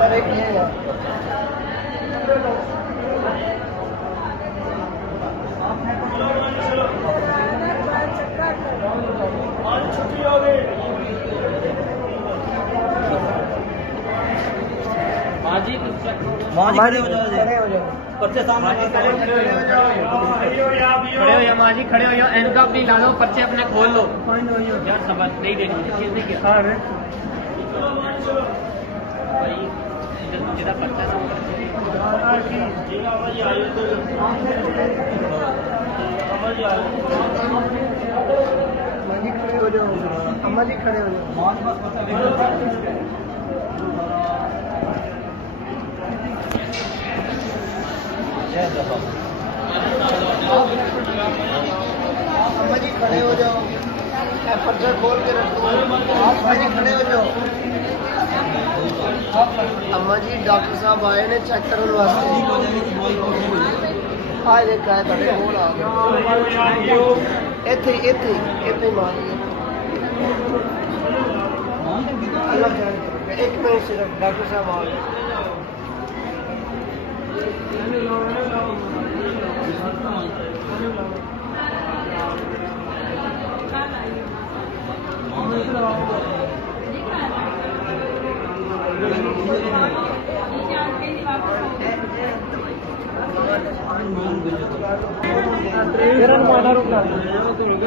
खड़े हो जाओ माँ जी, खड़े हो जाओ। एनका अपनी ला लो, पर्चे अपने खोल लो यार। समझ नहीं देनी पर्चा खड़े हो जाओ अम्मा जी, खड़े हो जाओ। अम्मा जी खड़े हो जाओ, पर्चा खोल के रखो। अम्मा जी खड़े हो जाओ। अम्मा जी डॉक्टर साहब आए ने चेक करने वास्ते। आज एक आए तुहाडे कोल आ गए। इत्थे इत्थे इत्थे मार अल्लाह खैर करे। एक मिनट सिर्फ, डॉक्टर साहब आ गए।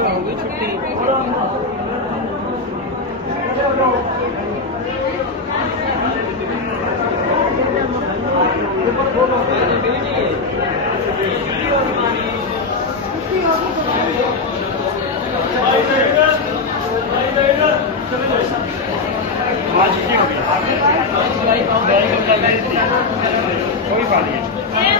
होगी छुट्टी। कोई बात नहीं।